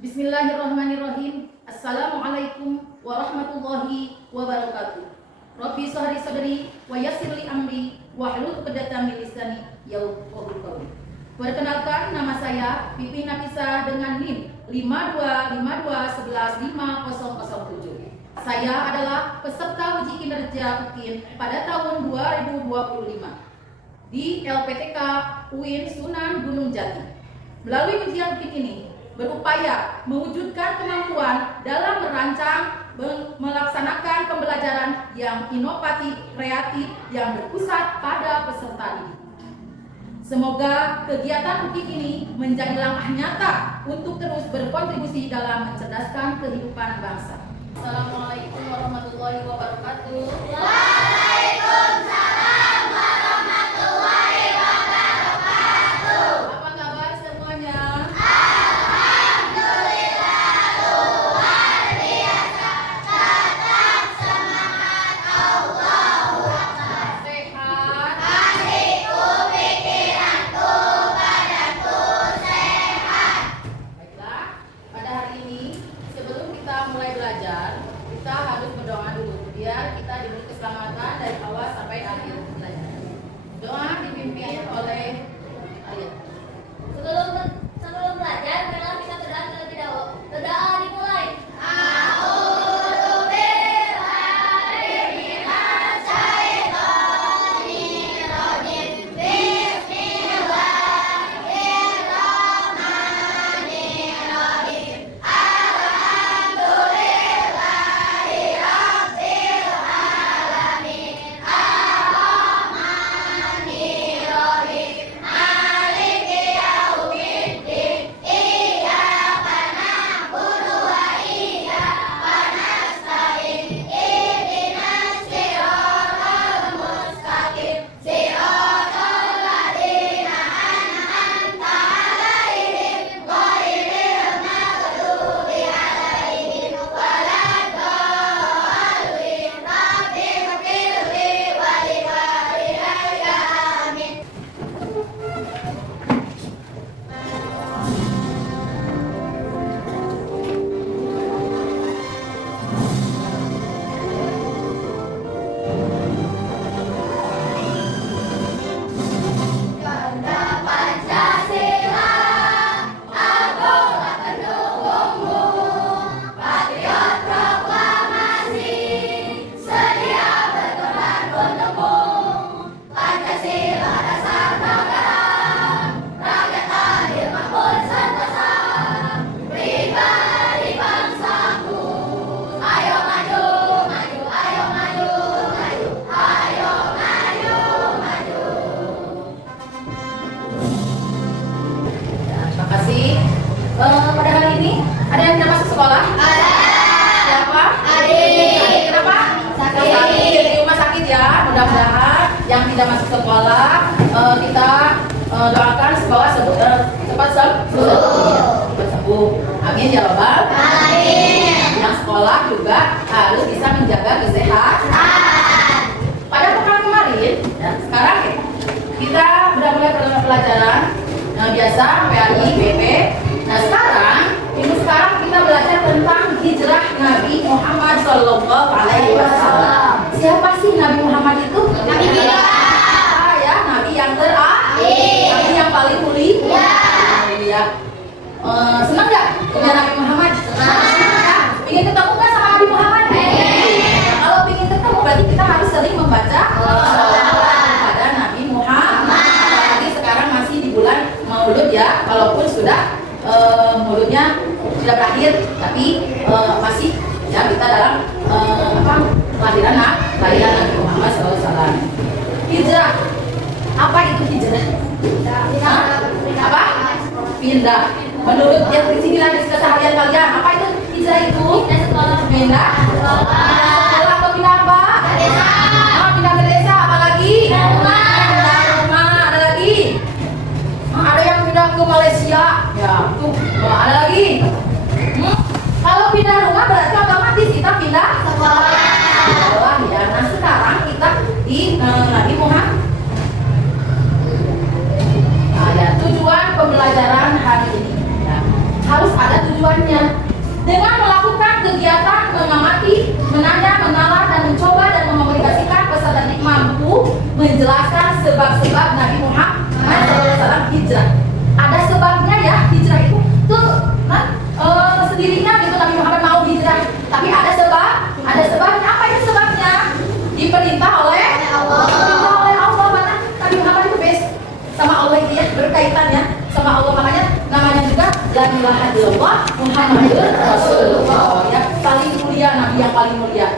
Bismillahirrahmanirrahim. Assalamualaikum warahmatullahi wabarakatuh. Rabbi shrah li sadri wa yassir li amri wahlul 'uqdatam min lisani yafqahu qawli. Perkenalkan, nama saya Pipih Nafisah dengan NIM 5252115007. Saya adalah peserta uji kinerja UKIN pada tahun 2025 di LPTK UIN Sunan Gunung Jati. Melalui ujian UKIN ini berupaya mewujudkan kemampuan dalam merancang, melaksanakan pembelajaran yang inovatif, kreatif, yang berpusat pada peserta didik. Semoga kegiatan UKIN ini menjadi langkah nyata untuk terus berkontribusi dalam mencerdaskan kehidupan bangsa. Assalamualaikum warahmatullahi wabarakatuh. Waalaikumsalam warahmatullahi wabarakatuh. Apa kabar semuanya? Alhamdulillah luar biasa. Tetap semangat, Allahu Akbar. Sehat? Hatiku, pikiranku, badanku sehat. Baiklah, pada hari ini sebelum kita mulai belajar, kita harus berdoa dulu biar kita diberi keselamatan dari awal sampai akhir belajar. Doa dipimpin oleh ayat. Sebelum belajar, marilah kita berdoa terlebih dahulu. Berdoa dimulai. Terima kasih. Pada hari ini ada yang tidak masuk sekolah? Siapa? Adik. Kenapa? Sakit. Di rumah sakit ya. Mudah-mudahan yang tidak masuk sekolah kita doakan semoga cepat sembuh. Amin ya Rabbal alamin. Yang sekolah juga harus bisa menjaga kesehatan. Pada pekan kemarin dan sekarang kita sudah mulai pelajaran biasa PAI, BP. Nah sekarang kita belajar tentang hijrah Nabi Muhammad Sallallahu Alaihi Wasallam. Siapa sih Nabi Muhammad itu? Nabi kita. Ya, Nabi yang terakhir, Nabi yang paling mulia. Ya. Senang nggak punya Nabi Muhammad? Senang. Ingin ketemu nggak sama Nabi Muhammad? Nah, kalau ingin ketemu berarti kita harus sering membaca kepada Nabi Muhammad. Apalagi sekarang masih di bulan Maulud ya, walaupun sudah mulutnya sudah berakhir, tapi masih ya kita dalam kelahiran Nabi Muhammad SAW. Hijrah, apa itu hijrah? Apa? Pindah. Menurut yang di sini di keseharian kalian, apa itu hijrah itu? Pindah sekolah atau pindah apa? Pindah ke desa, apa lagi? Pindah rumah, ada lagi? Ada yang pindah ke Malaysia, ya tuh, ada lagi. Kalau pindah rumah berarti otomatis kita pindah sekolah ya. Nah sekarang kita di Nabi Muhammad. Nah, ya, tujuan pembelajaran hari ini ya, harus ada tujuan tujuannya. Dengan melakukan kegiatan mengamati, menanya, menalar, dan mencoba dan mengomunikasikan, peserta didik mampu menjelaskan sebab-sebab Nabi Muhammad SAW hijrah. Ada sebabnya ya, hijrah itu tuh sendirinya gitu Nabi Muhammad mau hijrah. Tapi ada sebabnya. Apa itu sebabnya? Diperintah oleh Allah. Mana Nabi Muhammad itu best sama Allah itu ya, berkaitannya sama Allah, makanya namanya juga la ilaha illallah Muhammadur Rasulullah ya, paling mulia, nabi yang paling mulia,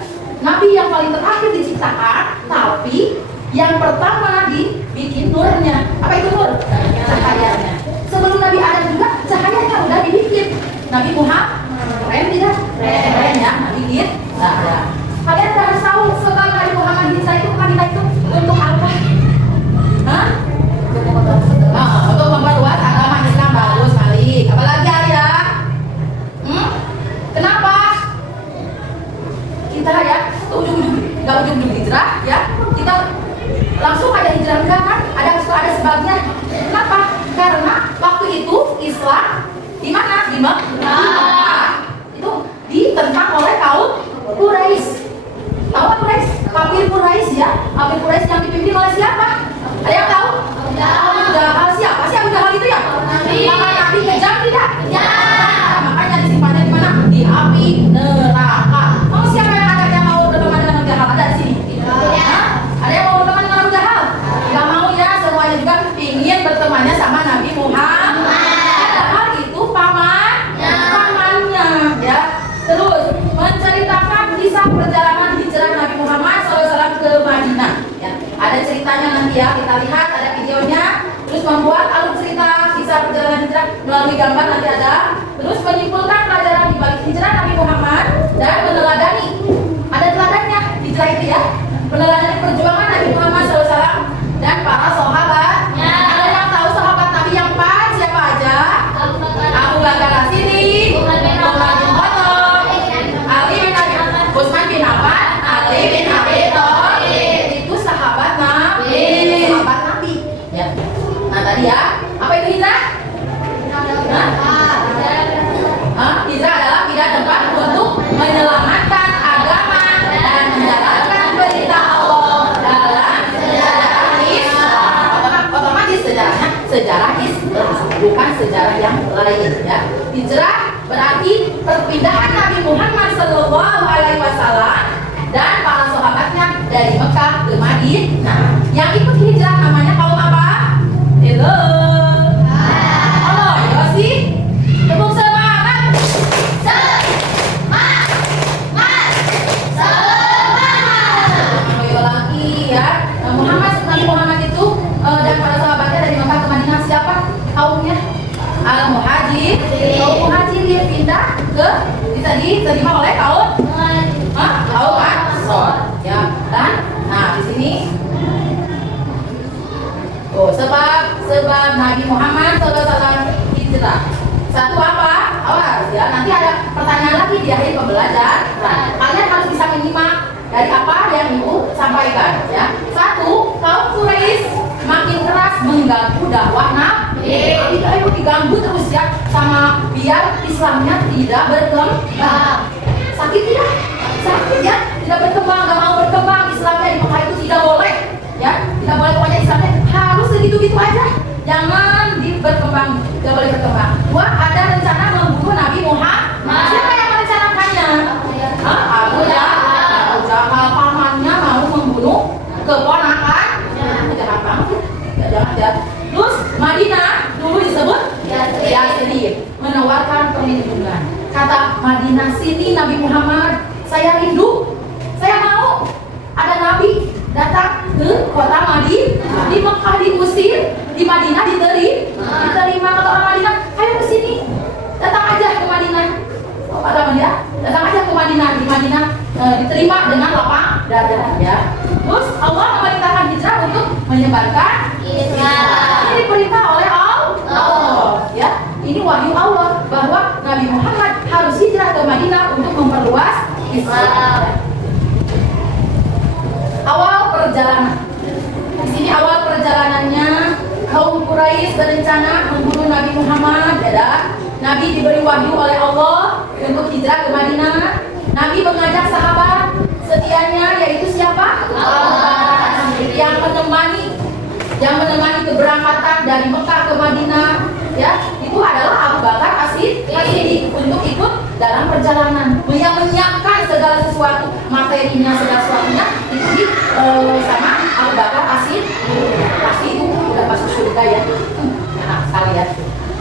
nabi yang paling terakhir diciptakan, tapi yang pertama dibikin nurnya. Apa itu nur? Cahayanya. Sebelum Nabi Adam juga cahayanya udah dibikin. Nabi Muhammad keren tidak? Keren ya, nabi gitu. Nah, ya. Kalian harus tahu sebab Nabi Muhammad hijrah itu Madinah itu untuk apa? Hah? Untuk memperluas agama Islam. Bagus sekali. Apalagi Arya? Kenapa? Kita ya, nggak ujung-ujung hijrah ya. Kita langsung aja hijrah enggak kan? Ada sebabnya. Kenapa? Karena waktu itu Islam di mana? Di Mekah. Itu ditentang oleh kaum Quraisy. Tahu kan Quraisy? Kafir Quraisy ya. Kafir Quraisy yang dipimpin oleh siapa? Ada yang tahu? Abu Jahal. Siapa sih Abu Jahal itu ya? Nabi kejam tidak? Ya. Makanya disimpannya di mana? Di api neraka. Mau siapa yang mau berteman dengan Abu Jahal? Ada di sini? Ya. Ada yang mau berteman dengan Abu Jahal? Gak mau ya. Semuanya juga ingin bertemannya sama Nabi Muhammad. Padahal itu pamannya ya. Terus menceritakan kisah perjalanan hijrah Nabi Muhammad SAW ke Madinah ya. Ada ceritanya nanti ya, kita lihat ada videonya. Terus membuat alur cerita kisah perjalanan hijrah melalui gambar nanti ada. Terus menyimpulkan pelajaran di balik hijrah Nabi Muhammad dan meneladani. Ada teladannya hijrah itu ya. Meneladani perjuangan Nabi Muhammad SAW dan para sahabat. Ada yang tahu sahabat Nabi yang empat siapa aja? Abu Bakar As-Siddiq, Umar bin Khattab, Ali bin Abi Thalib, Utsman bin Affan, Ali bin Abi Thalib. Itu sahabat Nabi. Ya. Nah tadi ya, apa itu hijrah? Hijrah adalah pindah tempat untuk menyelamatkan agama dan menjalankan perintah Allah dalam sejarah Islam. Otomatis sejarah Islam, bukan sejarah yang lain ya. Hijrah berarti perpindahan Nabi Muhammad SAW dan para sahabatnya dari Mekah ke Madinah. Yang ikut hijrah namanya kaum apa? Hello. Halo, ya sih? Tepuk semangat. Semangat. Ayo lagi ya. Nabi Muhammad itu dan para sahabatnya dari Mekah ke Madinah siapa? Kaumnya Al-Muhajir. Kaum Muhajirin pindah ke diterima oleh kaum Ansor ya kan? Nah di sini sebab Nabi Muhammad SAW hijrah. Satu apa? Awas ya, nanti ada pertanyaan lagi di akhir pembelajaran. Kalian harus bisa menyimak dari apa yang Ibu sampaikan ya. Satu, kaum Quraisy makin keras mengganggu dakwah Nabi. Ayo diganggu terus ya sama biar Islamnya tidak berkembang. Sakit tidak? Sakit ya, tidak berkembang, gak mau berkembang Islamnya di Mekah itu tidak boleh ya, tidak boleh pokoknya Islamnya harus segitu-gitu aja, jangan berkembang, tidak boleh berkembang. Dua, ada rencana membunuh Nabi Muhammad. Siapa yang merencanakannya? Abu Jahal, pamannya mau membunuh keponakan. Jahat banget ya, jangan ya. Terus Madinah dulu disebut Yathrib, menawarkan perlindungan. Kata Madinah, sini Nabi Muhammad, saya rindu, saya mau ada Nabi datang ke kota Madinah. Di Mekah diusir, di Madinah diterima kata orang Madinah, ayo ke sini, datang aja ke Madinah. Kata Madinah, datang aja ke Madinah. Di Madinah diterima dengan lapang dada ya. Terus Allah memerintahkan hijrah untuk menyebarkan Islam. Ini perintah oleh Allah ya. Ini wahyu Allah bahwa Nabi Muhammad harus hijrah ke Madinah untuk memperluas Islam. Awal perjalanan. Di sini awal perjalanannya kaum Quraisy berencana membunuh Nabi Muhammad. Nabi diberi wahyu oleh Allah untuk hijrah ke Madinah. Nabi mengajak sahabat setianya, yaitu siapa? Abu Bakar yang menemani keberangkatan dari Mekah ke Madinah, ya, itu adalah Abu Bakar As-Siddiq untuk ikut dalam perjalanan, yang menyiapkan segala sesuatu, materinya, segala sesuatunya itu sama Abu Bakar As-Siddiq. Pasti itu udah masuk surga ya, enak sekali ya.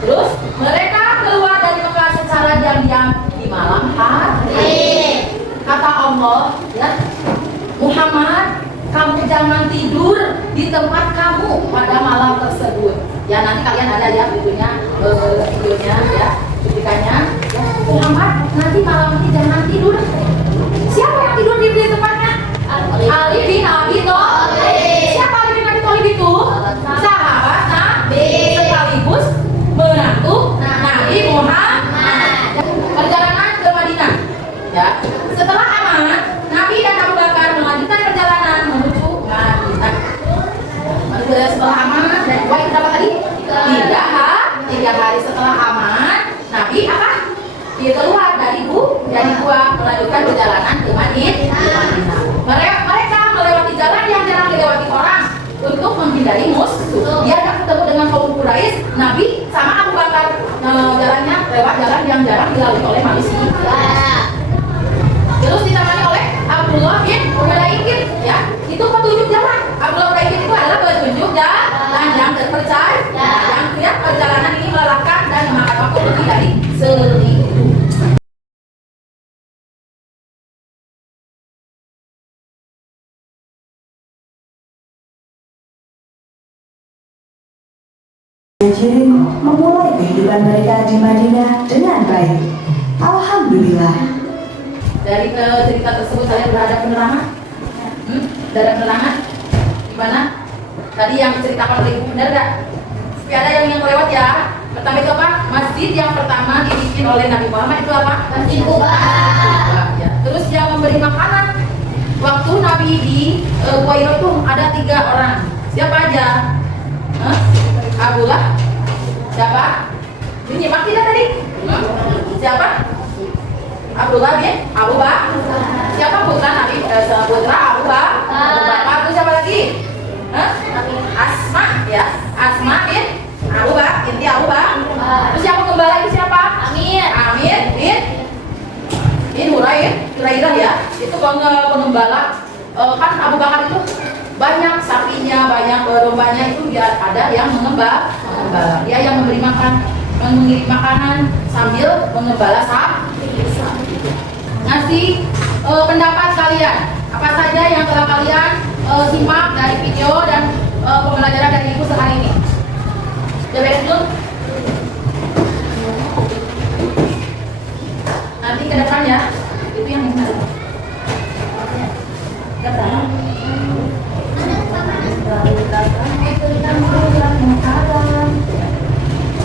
Terus mereka keluar dari Mekah secara diam-diam di malam hari. Kata Allah, ya, Muhammad, kamu jangan tidur di tempat kamu pada malam tersebut. Ya, nanti kalian ada ya videonya ya, cuplikannya. Ya, Muhammad, nanti malam ini jangan tidur. Siapa yang tidur di tempatnya? Ali bin Abi Thalib. Siapa Ali bin Abi Thalib itu? Sahabat Nabi sekaligus menantu Nabi Muhammad. Perjalanan ke Madinah. Ya, setelah aman, Nabi dan Abu Bakar melanjutkan perjalanan menuju Madinah. Setelah aman, dan wahyu berapa tadi? 3 hari setelah aman, Nabi apa? Dia keluar dari gua melanjutkan perjalanan ke Madinah. Mereka melewati jalan yang jarang dilewati orang untuk menghindari musuh. Dia akan ketemu dengan kaum Quraisy. Nabi sama Abu Bakar jalannya lewat jalan yang jarang dilalui oleh manusia. Terus ditemani oleh Abdullah bin Uraiqid, ya, itu petunjuk jalan. Abdullah bin Uraiqid itu adalah petunjuk jalan yang terpercaya, yang lihat perjalanan ini melelahkan dan memakan waktu lebih dari seminggu. Muhajirin memulai kehidupan mereka di Madinah dengan baik. Alhamdulillah. Dari cerita tersebut kalian berada penerangan? Ada penerangan? Gimana? Tadi yang diceritakan oleh Ibu benar gak? Tapi ada yang lewat ya. Pertama itu apa? Masjid yang pertama dibikin oleh Nabi Muhammad itu apa? Masjid Quba. Ya. Terus yang memberi makanan waktu Nabi di Gua Hira itu ada 3 orang. Siapa aja? Abdullah. Siapa? Nyimak tidak tadi? Siapa? Abdullah bin Abu Bakar. Siapa putra Nabi? Putra Abu Bakar. Itu siapa lagi? Asma, ya. Asma bin Abu Bakar, inti Abu Bakar. Terus yang pengembala itu siapa? Amir bin Hurairah ya. Itu pengembala. Kan Abu Bakar itu banyak sapinya, banyak dombanya, itu dia ada yang mengembala. Dia yang memberi makan, mengirim makanan sambil mengembala sapi. Ngasih pendapat kalian apa saja yang telah kalian simak dari video dan pembelajaran dari Ibu sehari ini. Udah beres belum? Nanti ke depan ya, itu yang benar. Depan.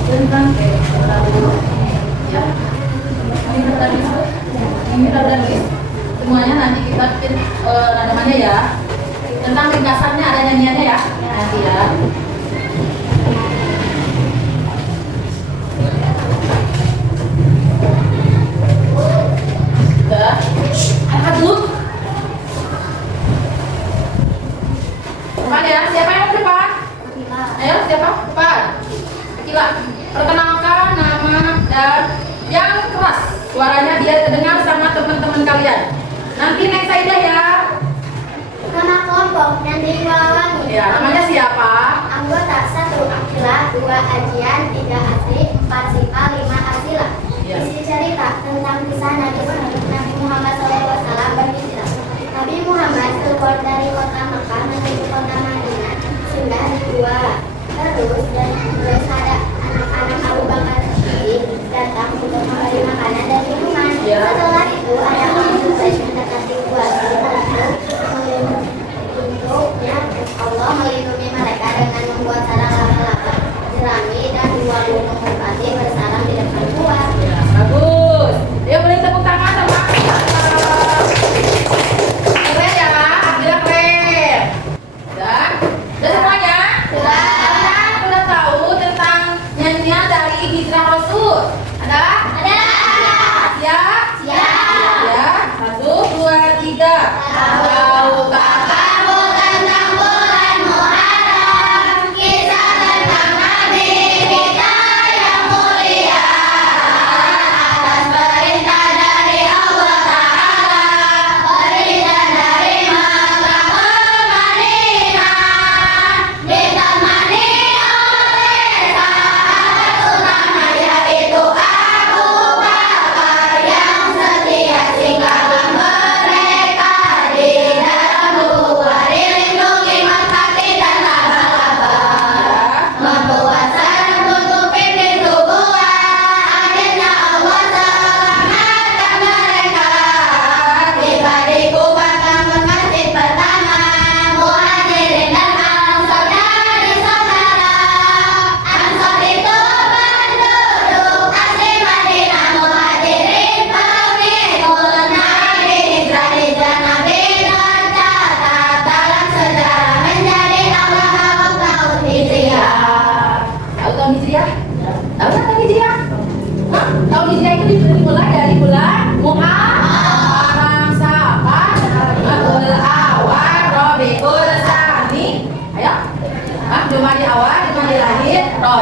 Tentang ya. Ini kita udah tulis semuanya, nanti kita bikin nadamannya ya. Tentang ringkasannya ada nyanyiannya ya nanti ya. Udah, angkat dulu. Depan ya, siapa yang mau depan? Ayo, siapa? Depan. Akila, perkenalkan nama dan yang keras suaranya biar terdengar sama teman-teman kalian. Nanti naik Saidah ya. Nama kelompok yang diulangi. Ya, namanya siapa? Anggota 1 Akila, 2 Ajian, 3 Asri, 4 Sipa, 5 Asila. Ya. Isi cerita tentang kisah Nabi Muhammad SAW berhijrah. Nabi Muhammad keluar dari kota Mekah menuju kota Madinah, singgah di Gua. Terus ada anak-anak Abu Bakar Siddiq datang untuk memberi makanan dan minuman. Ya. Setelah itu ada orang Quraisy mendekati Gua untuknya Allah melindungi mereka dengan membuat sarang laba-laba, jerami dan 2 gunung merpati bersarang di depan Gua.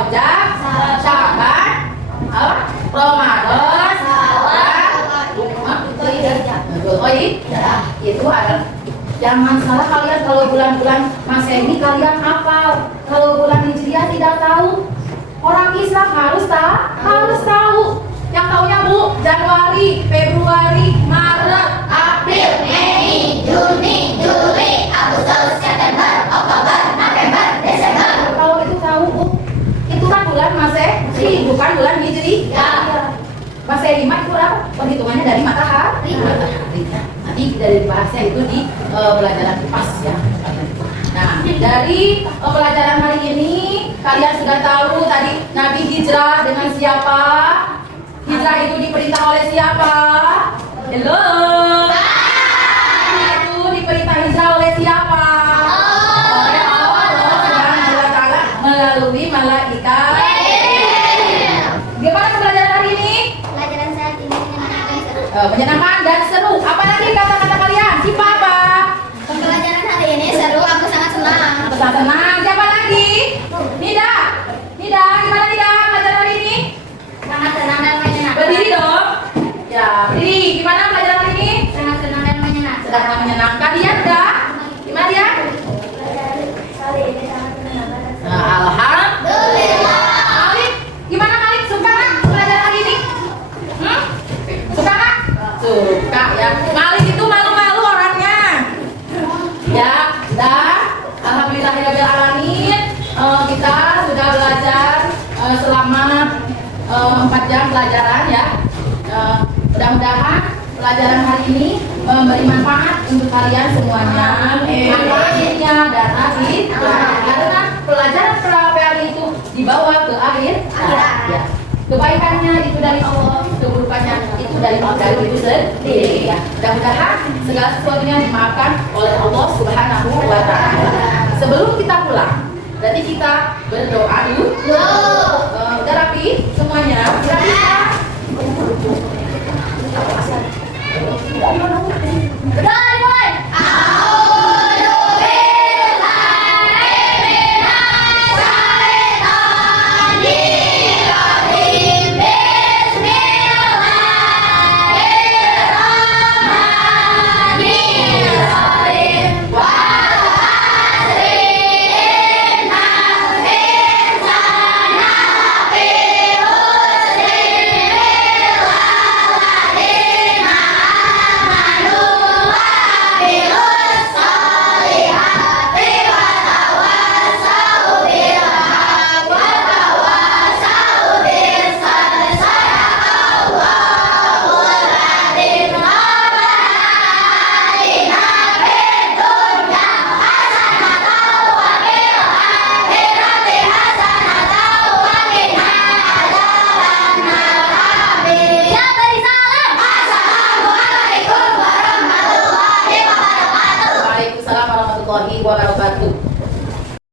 Rojab, Syaban, Ramadan, itu adalah jangan salah kalian kalau bulan-bulan Masehi kalian hafal, kalau bulan Hijriah tidak tahu. Orang Islam harus tahu. Yang taunya Bu, Januari, Februari, Maret, April, Mei, Juni, Juli, Agustus, September, Oktober, November, Desember. Kalau itu tahu Bu, itu kan bulan Masehi, bukan bulan Hijriah. Masehi itu apa? Perhitungannya dari matahari. Nanti dari bahasnya itu di pelajaran pas ya. Nah, dari pelajaran hari ini kalian sudah tahu tadi Nabi hijrah dengan siapa? Hijrah itu diperintah oleh siapa? Hello. Itu diperintah hijrah oleh siapa? Oleh Allah Subhanahu wa Ta'ala melalui malaikat. Gimana pelajaran hari ini? Pelajaran saat ini menyenangkan seru. Menyenangkan dan seru. Apa lagi kata-kata kalian? Siapa apa? Pelajaran hari ini seru, aku sangat senang. Senang. Siapa lagi? Nida. Gimana Nida? Pelajaran hari ini? Sangat senang dan menyenangkan. Berdiri dong. Ya, berdiri. Gimana pelajaran hari ini? Sangat senang dan menyenangkan. Sedang menyenangkan. Dian dah. Gimana Dian? Pelajaran kali ini sangat menyenangkan. Nah, alhamdulillah. Malik, gimana Malik? Suka nggak pelajaran hari ini? Suka nggak? Suka ya. Malik itu malu-malu orangnya. Ya, dah. Alhamdulillahirobbilalamin. Kita sudah belajar selama 4 jam pelajaran ya. Mudah-mudahan pelajaran hari ini memberi manfaat untuk kalian semuanya. Manfaatnya dan akhirnya karena pelajaran PLP itu dibawa ke akhir. Ya. Kebaikannya itu dari Allah, keburukannya itu dari itu sendiri ya. Mudah-mudahan segala sesuatunya dimaafkan oleh Allah Subhanahu wa Ta'ala. Sebelum kita pulang, berarti kita berdoa dulu. Udah rapi semuanya? Udah rapi?